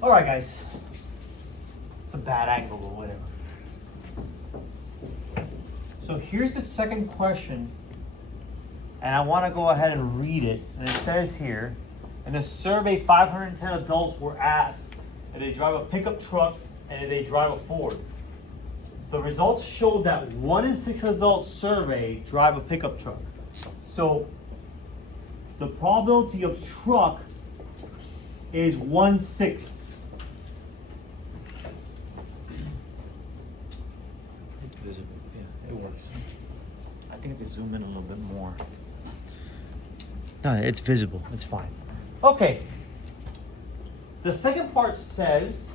All right, guys. It's a bad angle, but whatever. So here's the second question, and I want to go ahead and read it. And it says here, in a survey, 510 adults were asked if they drive a pickup truck and if they drive a Ford. The results showed that 1 in 6 adults surveyed drive a pickup truck. So the probability of truck is 1/6. Yeah, it works. I think if you zoom in a little bit more. No, it's visible. It's fine. Okay. The second part says,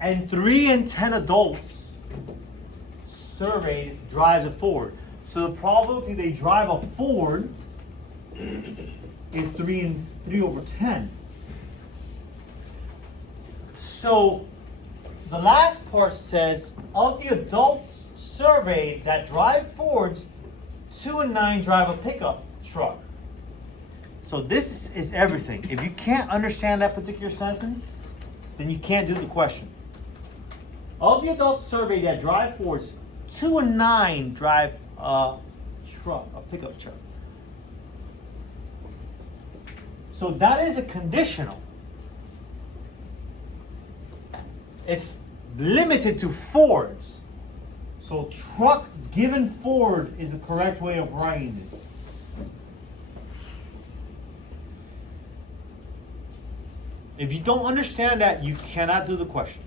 and 3 in 10 adults surveyed drives a Ford. So the probability they drive a Ford is 3/10. So the last part says, of the adults surveyed that drive Fords, 2 in 9 drive a pickup truck. So this is everything. If you can't understand that particular sentence, then you can't do the question. Of the adults surveyed that drive Fords, 2 in 9 drive a truck, a pickup truck. So that is a conditional. It's limited to Fords. So truck given Ford is the correct way of writing this. If you don't understand that, you cannot do the question.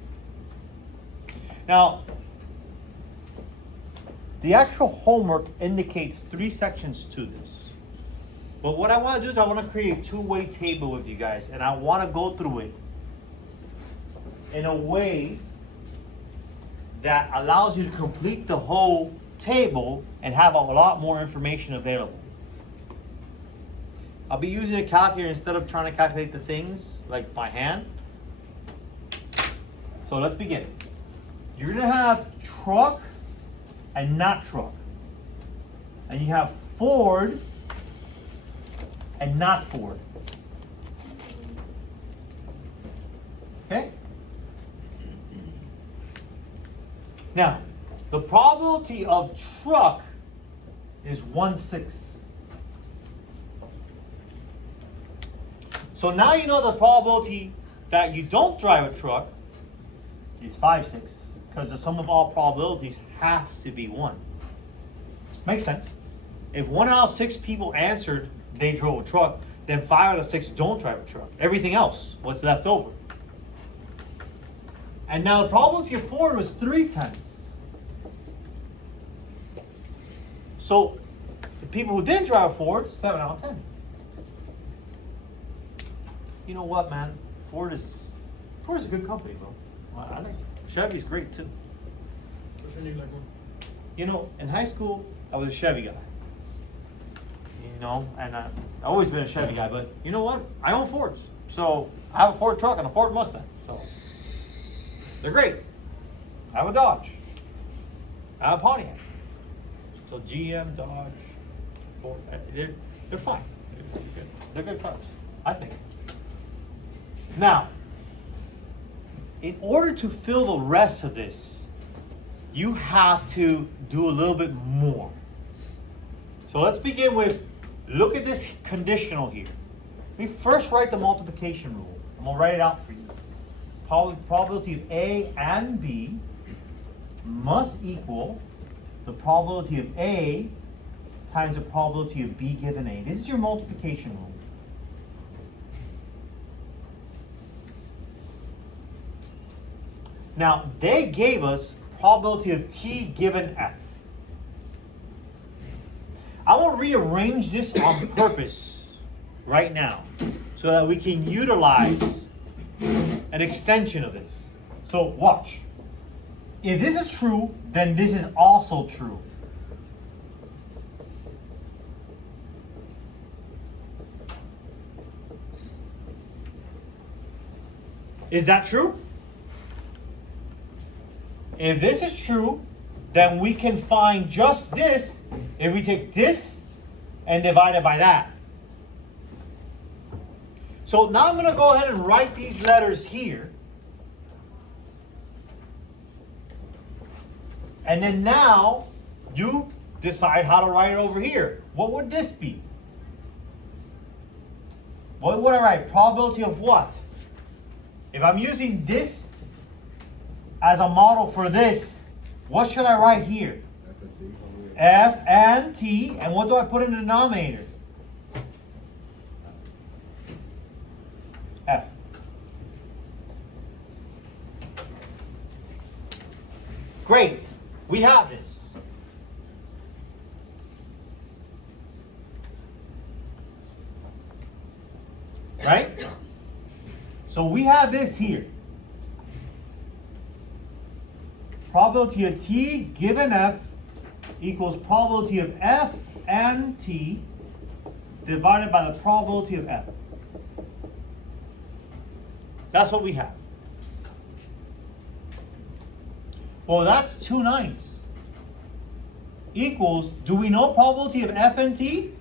Now, the actual homework indicates 3 sections to this. But what I want to do is I want to create a two-way table with you guys, and I want to go through it in a way that allows you to complete the whole table and have a lot more information available. I'll be using a calculator instead of trying to calculate the things like by hand. So let's begin. You're going to have truck and not truck. And you have Ford and not Ford. Okay? Now, the probability of truck is 1/6. So now you know the probability that you don't drive a truck is 5/6, because the sum of all probabilities has to be 1. Makes sense. If 1 out of 6 people answered they drove a truck, then 5 out of 6 don't drive a truck. Everything else, what's left over? And now the probability of Ford was 3/10. So the people who didn't drive a Ford, 7 out of 10. You know what, man? Ford is a good company, bro. I think Chevy's great too. Which one do you like more? You know, in high school, I was a Chevy guy. You know, and I've always been a Chevy guy, but you know what? I own Fords. So I have a Ford truck and a Ford Mustang. So they're great. I have a Dodge. I have a Pontiac. So GM, Dodge, Ford, they're fine. They're good cars, I think. Now, in order to fill the rest of this, you have to do a little bit more. So let's begin with, look at this conditional here. Let me first write the multiplication rule. I'm going to write it out for you. Probability of A and B must equal the probability of A times the probability of B given A. This is your multiplication rule. Now, they gave us probability of T given F. I will rearrange this on purpose right now so that we can utilize an extension of this. So watch. If this is true, then this is also true. Is that true? If this is true, then we can find just this if we take this and divide it by that. So now I'm gonna go ahead and write these letters here. And then now, you decide how to write it over here. What would this be? What would I write? Probability of what? If I'm using this as a model for this, what should I write here? F and T, and what do I put in the denominator? F. Great, we have this. Right? So we have this here. Probability of T given F equals probability of F and T divided by the probability of F. That's what we have. Well, that's 2/9 equals, do we know probability of F and T?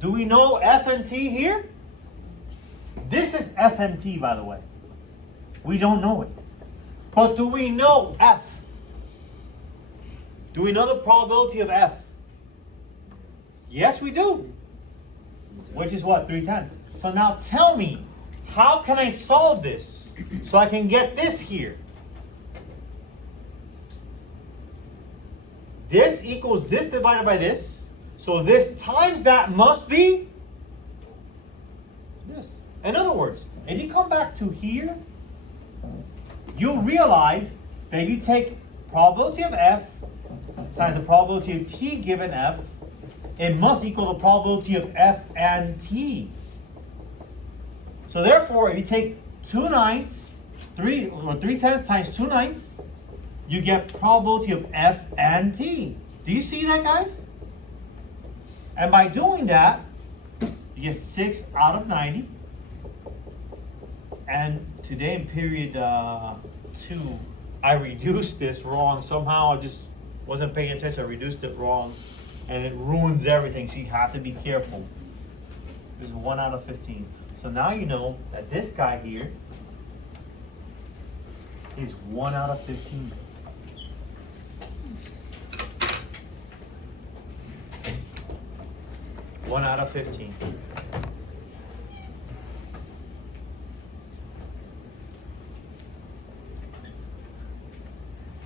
Do we know F and T here? This is F and T, by the way. We don't know it. But do we know F? Do we know the probability of F? Yes, we do. Which is what? 3/10. So now tell me, how can I solve this so I can get this here? This equals this divided by this. So this times that must be this. In other words, if you come back to here, you'll realize that if you take probability of F times the probability of T given F, it must equal the probability of F and T. So therefore, if you take 2/9, 3/10 times 2/9, you get probability of F and T. Do you see that, guys? And by doing that, you get 6 out of 90. And today in period 2, I reduced this wrong. Somehow I just wasn't paying attention. I reduced it wrong. And it ruins everything, so you have to be careful. This is 1 out of 15. So now you know that this guy here is 1 out of 15. One out of 15.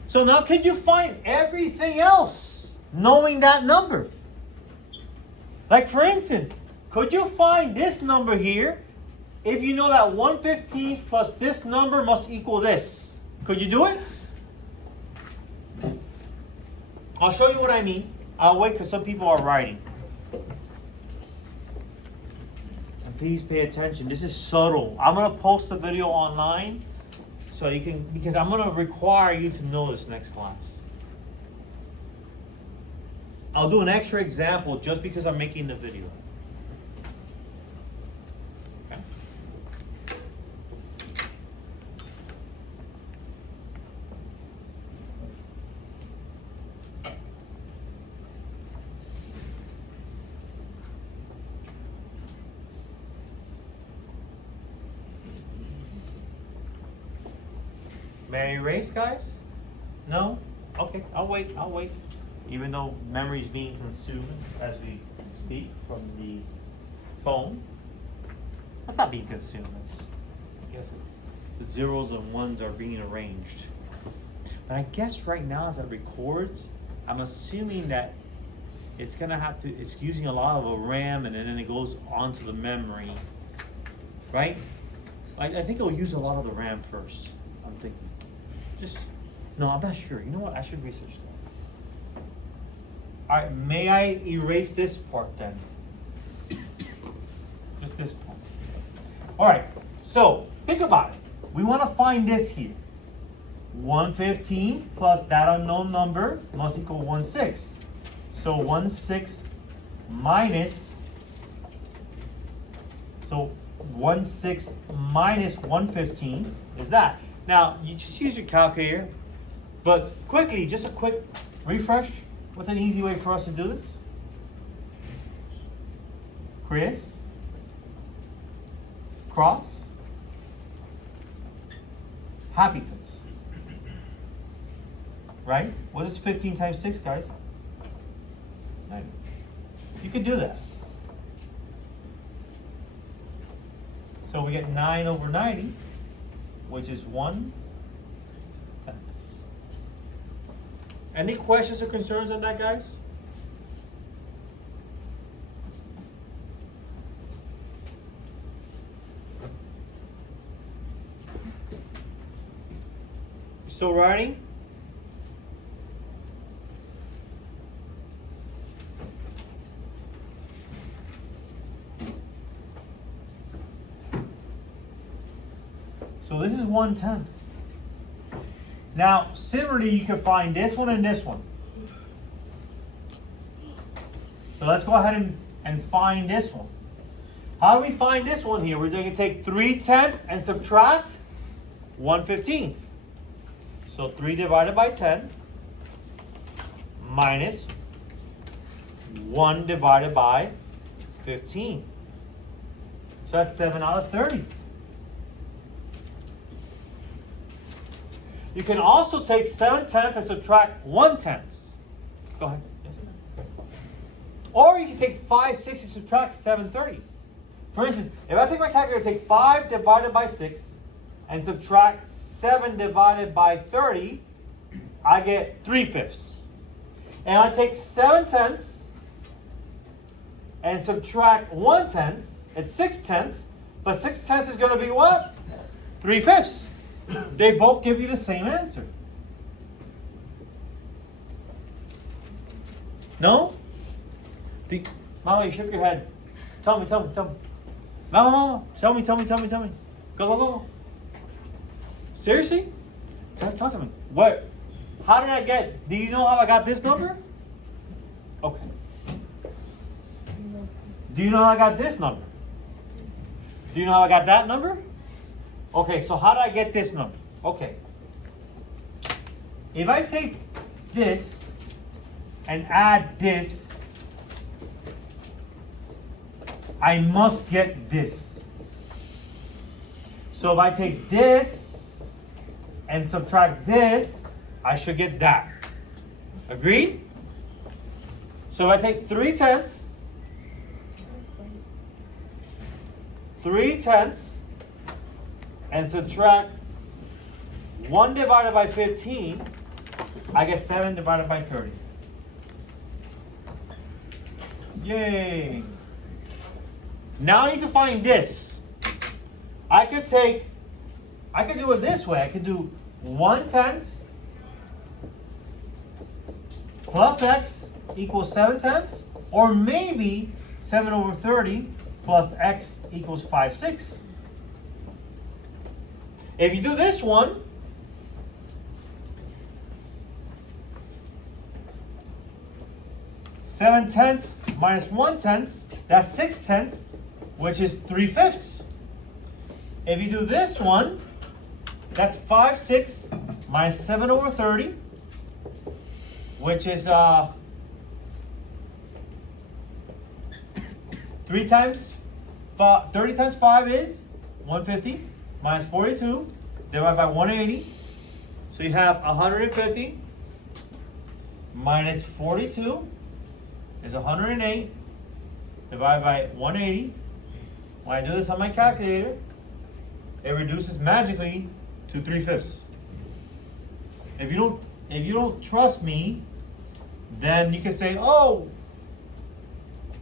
So now can you find everything else knowing that number? Like for instance, could you find this number here if you know that 1/15 plus this number must equal this? Could you do it? I'll show you what I mean. I'll wait because some people are writing. And please pay attention. This is subtle. I'm going to post a video online so you can, because I'm going to require you to know this next class. I'll do an extra example just because I'm making the video. Okay. May I erase, guys? No? Okay, I'll wait, I'll wait. Even though memory is being consumed as we speak from the phone. That's not being consumed, I guess it's the zeros and ones are being arranged. But I guess right now as it records, I'm assuming that it's gonna have to, it's using a lot of the RAM and then it goes onto the memory, right? I think it'll use a lot of the RAM first, I'm thinking. No, I'm not sure. You know what? I should research that. All right, may I erase this part then? Just this part. All right, so think about it. We want to find this here. 1/15 plus that unknown number must equal 1/6. So 1/6 minus, so 1/6 minus 1/15 is that. Now, you just use your calculator, but quickly, just a quick refresh. What's an easy way for us to do this? Chris? cross, happy face. Right? What is 15 times 6, guys? 90. You could do that. So we get 9 over 90, which is 1/10. Any questions or concerns on that, guys? Still writing? So this is 1/10. Now, similarly, you can find this one and this one. So let's go ahead and find this one. How do we find this one here? We're going to take 3/10 and subtract 1/15. So 3 divided by 10 minus 1 divided by 15. So that's 7 out of 30. You can also take 7/10 and subtract 1/10. Go ahead. Yes. Or you can take 5/60 and subtract 7/30. For instance, if I take my calculator, take 5 divided by 6 and subtract 7 divided by 30, I get 3/5. And I take 7/10 and subtract 1/10, it's 6/10, but 6/10 is going to be what? 3/5. They both give you the same answer. No? Mama, you shook your head. Tell me. Mama, tell me. Go. Seriously? Talk to me. What? How did I get? Do you know how I got this number? Okay. Do you know how I got this number? Do you know how I got that number? Okay, so how do I get this number? Okay. If I take this and add this, I must get this. So if I take this and subtract this, I should get that. Agreed? So if I take 3/10, 3/10, and subtract 1 divided by 15, I get 7 divided by 30. Yay! Now I need to find this. I could do it this way. I could do 1/10 plus x equals 7/10, or maybe 7 over 30 plus x equals 5/6. If you do this one, seven tenths minus 1/10, that's 6/10, which is 3/5. If you do this one, that's 5/6 minus 7 over 30, which is 3 times 5, 30 times 5 is 150. Minus 42 divided by 180. So you have 150 minus 42 is 108 divided by 180. When I do this on my calculator, it reduces magically to 3/5. If you don't trust me, then you can say, oh,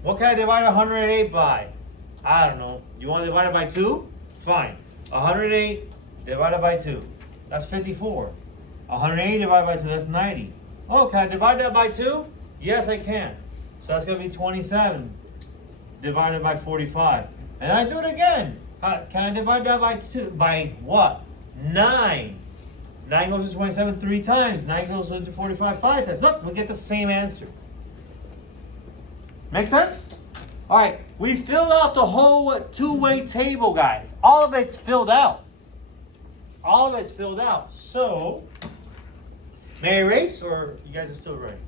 what can I divide 108 by? I don't know. You want to divide it by 2? Fine. 108 divided by 2, that's 54. 180 divided by 2, that's 90. Oh, can I divide that by 2? Yes, I can. So that's going to be 27 divided by 45. And I do it again. Can I divide that by 2? By what? 9. 9 goes to 27 3 times. 9 goes to 45 5 times. Look, we get the same answer. Make sense? All right, we filled out the whole two-way table, guys. All of it's filled out. All of it's filled out. So, may I erase, or you guys are still writing?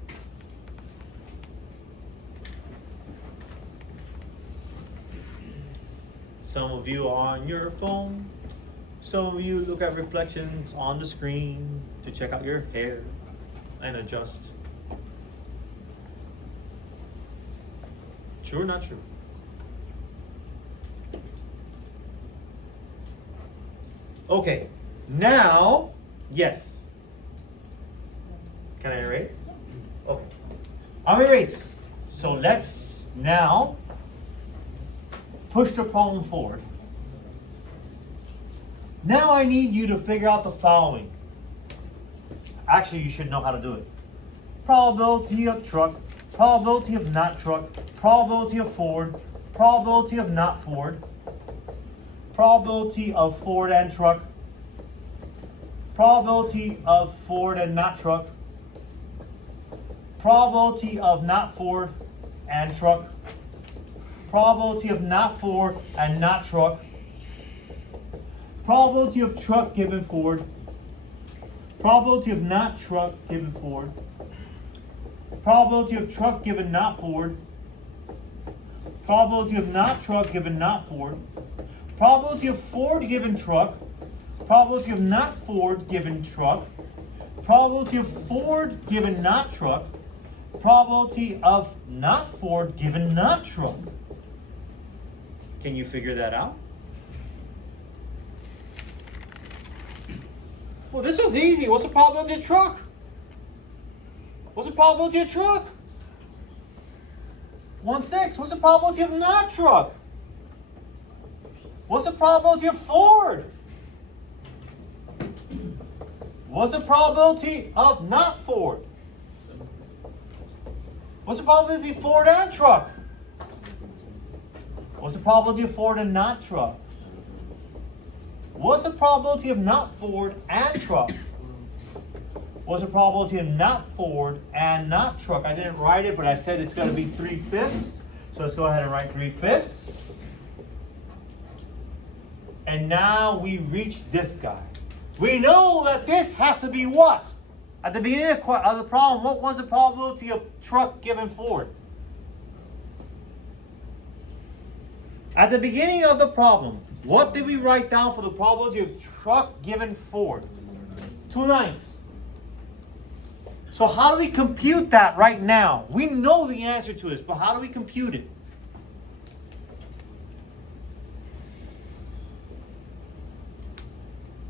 Some of you are on your phone. Some of you look at reflections on the screen to check out your hair and adjust. True or not true? Okay, now, yes. Can I erase? Okay. I'll erase. So let's now push the problem forward. Now I need you to figure out the following. Actually, you should know how to do it. Probability of truck, probability of not truck, probability of Ford, probability of not Ford, probability of Ford and truck, probability of Ford and not truck, probability of not Ford and truck, probability of not Ford and not truck, probability of truck given Ford, probability of not truck given Ford, probability of truck given not Ford, probability of not truck given not Ford, probability of Ford given truck, probability of not Ford given truck, probability of Ford given not truck, probability of not Ford given not truck. Can you figure that out? Well, this was easy. What's the probability of truck? What's the probability of truck? 1/6. What's the probability of not truck? What's the probability of Ford? What's the probability of not Ford? What's the probability of Ford and truck? What's the probability of Ford and not truck? What's the probability of not Ford and truck? What's the probability of not Ford and not truck? I didn't write it, but I said it's going to be 3/5. So let's go ahead and write 3/5. And now we reach this guy. We know that this has to be what? At the beginning of the problem, what was the probability of truck given Ford? At the beginning of the problem, what did we write down for the probability of truck given Ford? 2/9. So how do we compute that right now? We know the answer to this, but how do we compute it?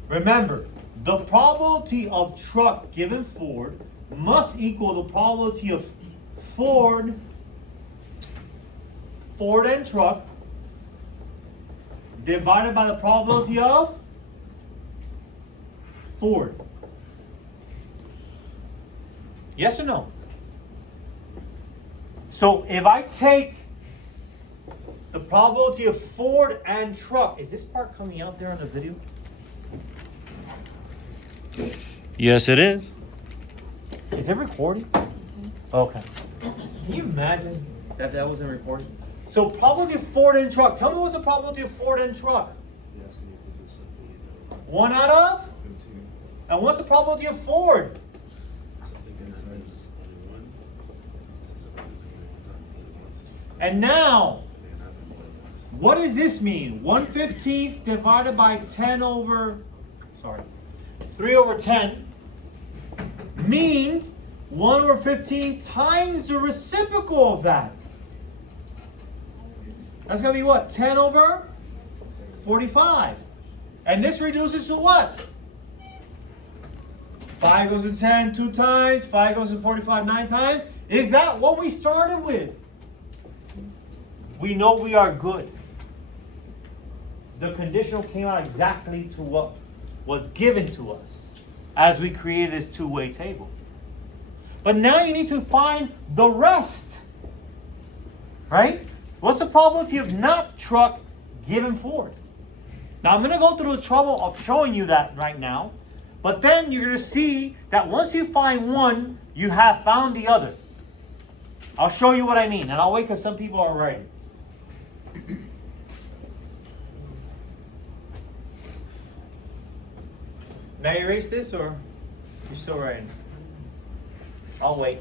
Remember, the probability of truck given Ford must equal the probability of Ford and truck divided by the probability of Ford. Yes or no? So if I take the probability of Ford and truck, is this part coming out there on the video? Yes, it is. Is it recording? Okay. Can you imagine that wasn't recording? So probability of Ford and truck. Tell me what's the probability of Ford and truck? 1 out of? And what's the probability of Ford? And now, what does this mean? 1/15 divided by 3/10 means 1/15 times the reciprocal of that. That's going to be what? 10/45. And this reduces to what? 5 goes to 10 2 times. 5 goes to 45 9 times. Is that what we started with? We know we are good. The conditional came out exactly to what was given to us as we created this two-way table. But now you need to find the rest. Right? What's the probability of not truck given Ford? Now I'm going to go through the trouble of showing you that right now. But then you're going to see that once you find one, you have found the other. I'll show you what I mean. And I'll wait because some people are writing. May I erase this or you're still writing? I'll wait.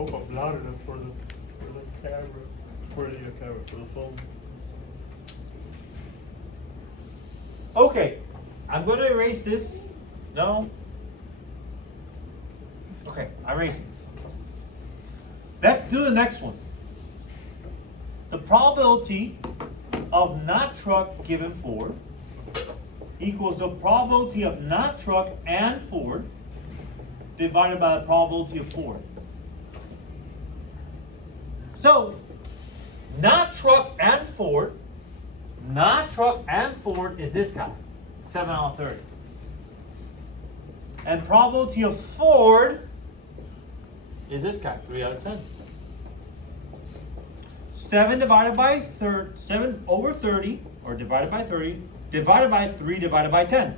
hope I'm loud enough for the camera, for the phone. Okay, I'm gonna erase this. No? Okay, I'm erasing. Let's do the next one. The probability of not truck given Ford equals the probability of not truck and Ford divided by the probability of Ford. So, not truck and Ford is this guy, 7 out of 30. And probability of Ford is this guy, 3 out of 10. 7 divided by 7 over 30, or divided by 30, divided by 3 divided by 10.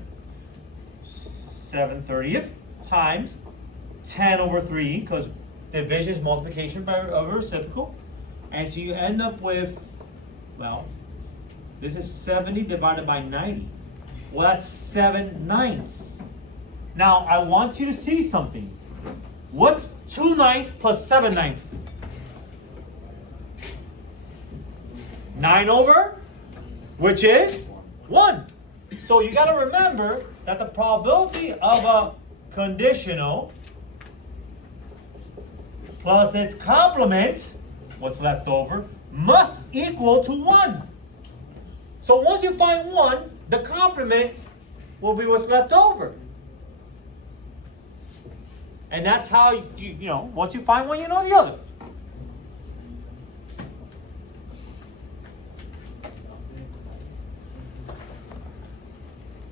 7/30th times 10 over 3, because division is multiplication by a reciprocal. And so you end up with, well, this is 70 divided by 90. Well, that's 7/9. Now, I want you to see something. What's 2/9 plus 7/9? 9 over, which is 1. So you got to remember that the probability of a conditional plus its complement, what's left over, must equal to 1. So once you find 1, the complement will be what's left over. And that's how, you know, once you find one, you know the other.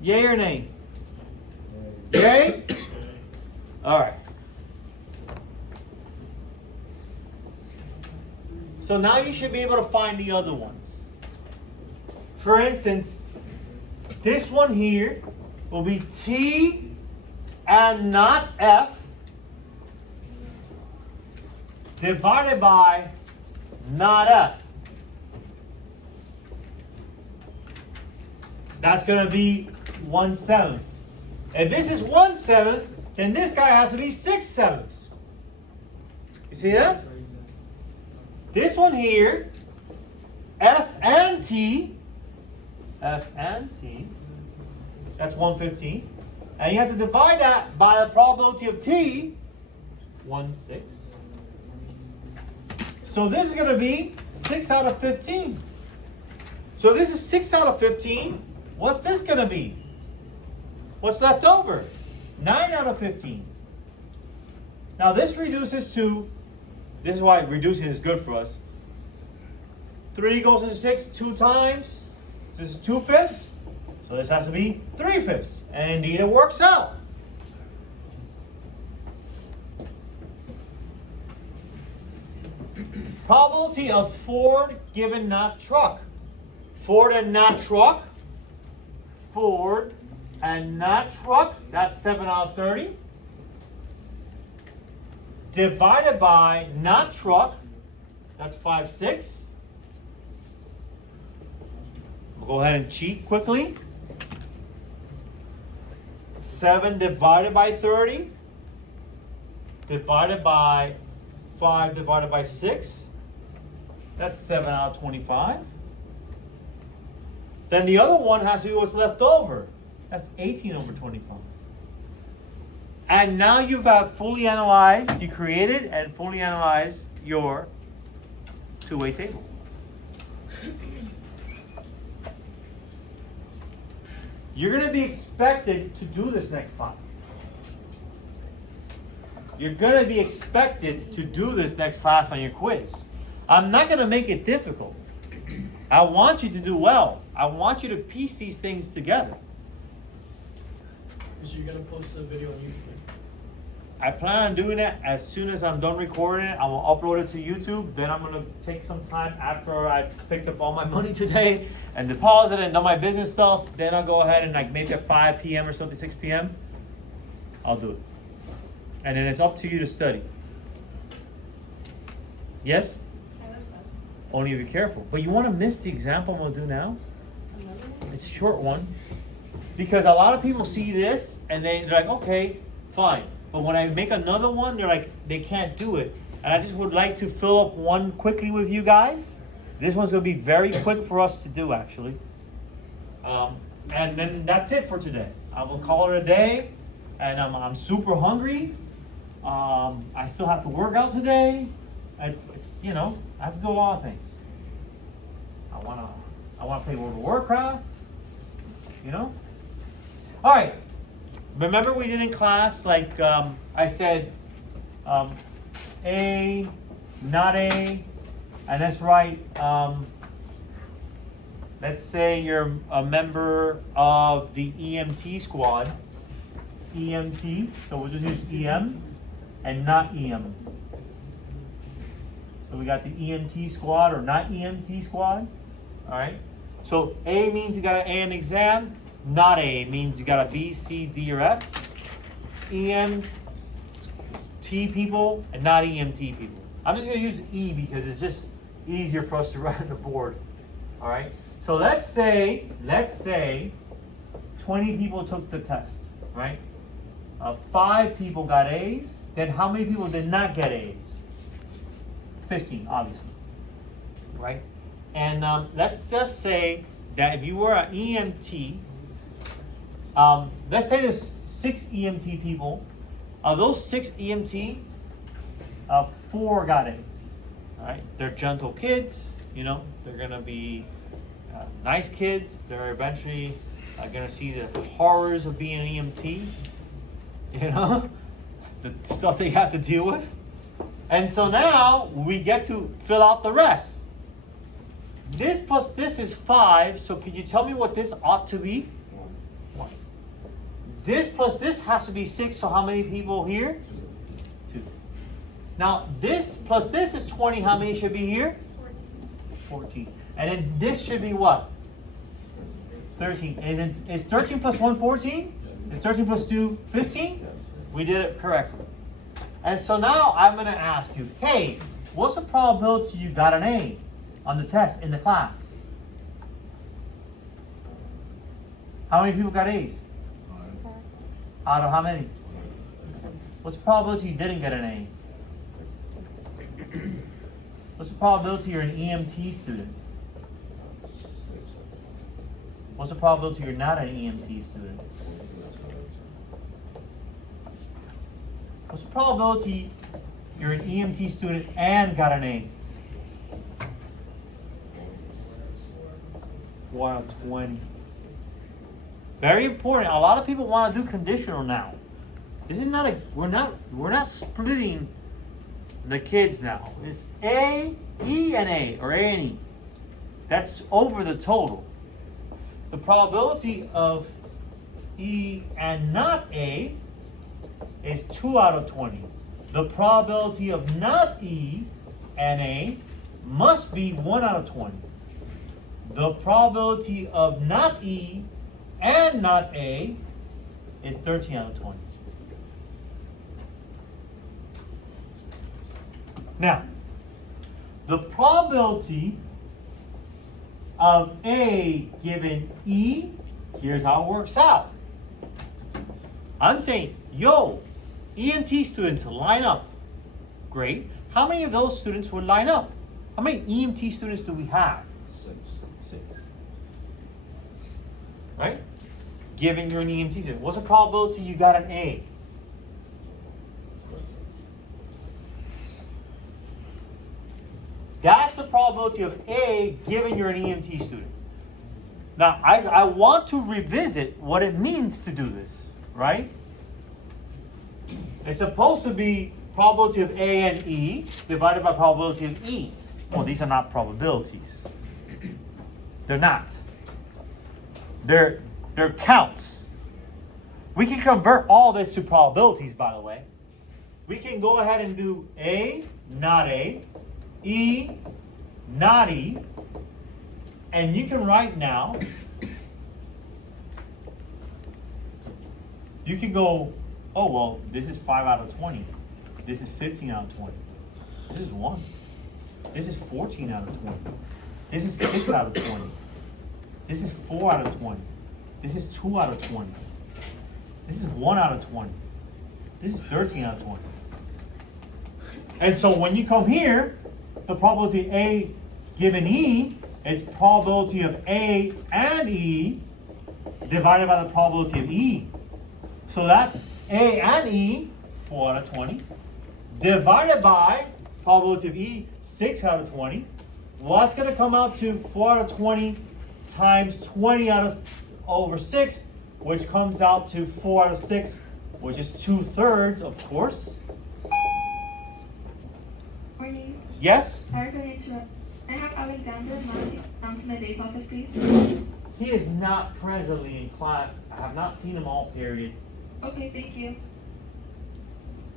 Yay or nay? Yay? All right. So now you should be able to find the other ones. For instance, this one here will be T and not F divided by not F. That's going to be 1/7. If this is 1/7, then this guy has to be 6/7. You see that? This one here, F and T, that's 1/15. And you have to divide that by the probability of T, 1/6. So this is going to be 6 out of 15. So this is 6 out of 15. What's this going to be? What's left over? 9 out of 15. Now this reduces to, this is why reducing is good for us. 3 goes into 6 2 times. This is 2/5. So this has to be 3/5. And indeed it works out. Probability of Ford given not truck. Ford and not truck. Ford and not truck. That's 7 out of 30. Divided by not truck. That's 5/6. We'll go ahead and cheat quickly. 7 divided by 30. Divided by 5 divided by 6. That's 7 out of 25. Then the other one has to be what's left over. That's 18 over 25. And now you've fully analyzed, you created and fully analyzed your two-way table. You're going to be expected to do this next class. You're going to be expected to do this next class on your quiz. I'm not going to make it difficult. I want you to do well. I want you to piece these things together. So you're gonna post the video on YouTube? I plan on doing it as soon as I'm done recording it. I will upload it to YouTube. Then I'm gonna take some time after I've picked up all my money today and deposit and done my business stuff. Then I'll go ahead and like maybe at 5 p.m. or something, 6 p.m. I'll do it. And then it's up to you to study. Yes? Only if you're careful. But you want to miss the example we'll do now? It's a short one. Because a lot of people see this and they're like, okay, fine. But when I make another one, they're like, they can't do it and I just would like to fill up one quickly with you guys. This one's gonna be very quick for us to do, actually. And then that's it for today. I will call it a day, and I'm super hungry. I still have to work out today. It's you know, I have to do a lot of things. I wanna play World of Warcraft. You know. All right. Remember we did in class, like I said, A, not A, and let's write. Let's say you're a member of the EMT squad. EMT, so we'll just use EM and not EM. So we got the EMT squad or not EMT squad. All right. So A means you got an A in exam. Not A means you got a B, C, D, or F. EMT people and not EMT people. I'm just gonna use E because it's just easier for us to write on the board. All right. So let's say 20 people took the test, right? 5 people got A's. Then how many people did not get A's? 15, obviously, right? And let's just say that if you were an EMT, let's say there's 6 EMT people. Of those 6 EMT, 4 got A's. All right, they're gentle kids. You know, they're gonna be nice kids. They're eventually gonna see the horrors of being an EMT. You know, the stuff they have to deal with. And so now we get to fill out the rest. This plus this is 5. So can you tell me what this ought to be? 1. This plus this has to be 6. So how many people here? 2. Now this plus this is 20. How many should be here? 14. And then this should be what? 13. Is 13 plus 1 14? Is 13 plus 2 15? We did it correctly. And so now I'm going to ask you, hey, what's the probability you got an A on the test in the class? How many people got A's? Out of how many? What's the probability you didn't get an A? What's the probability you're an EMT student? What's the probability you're not an EMT student? What's the probability you're an EMT student and got an A? 1 out of 20. Very important. A lot of people want to do conditional now. This is not we're not splitting the kids now. It's A, E, and A, or A and E. That's over the total. The probability of E and not A is 2 out of 20. The probability of not E and A must be 1 out of 20. The probability of not E and not A is 13 out of 20. Now, the probability of A given E, here's how it works out. I'm saying, yo, EMT students line up. Great. How many of those students would line up? How many EMT students do we have? 6. Right? Given you're an EMT student, what's the probability you got an A? That's the probability of A given you're an EMT student. Now, I want to revisit what it means to do this, right? It's supposed to be probability of A and E divided by probability of E. Well, these are not probabilities. They're not. They're counts. We can convert all this to probabilities, by the way. We can go ahead and do A, not A, E, not E, and you can write now, you can go, oh, well, this is 5 out of 20. This is 15 out of 20. This is 1. This is 14 out of 20. This is 6 out of 20. This is 4 out of 20. This is 2 out of 20. This is 1 out of 20. This is 13 out of 20. And so when you come here, the probability A given E is probability of A and E divided by the probability of E. So that's A and E, 4 out of 20, divided by probability of E, 6 out of 20. What's going to come out to 4 out of 20 times 20 out of over 6, which comes out to 4 out of 6, which is 2/3, of course. Morning. Yes? Sorry for the interrupt. I have Alexander Monty down to my day's office, please. He is not presently in class. I have not seen him all period. Okay, thank you.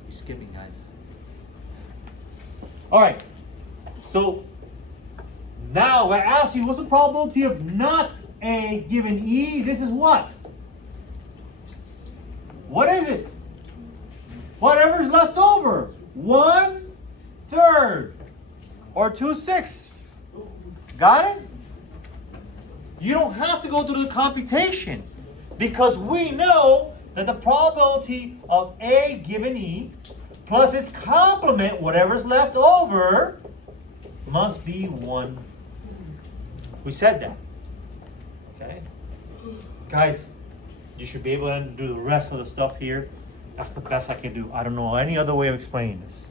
He's skipping, guys. All right. So now I ask you, what's the probability of not A given E? This is what? What is it? Whatever's left over. 1/3 or 2/6. Got it? You don't have to go through the computation because we know that the probability of A given E plus its complement, whatever's left over, must be 1. We said that. Okay? Guys, you should be able to do the rest of the stuff here. That's the best I can do. I don't know any other way of explaining this.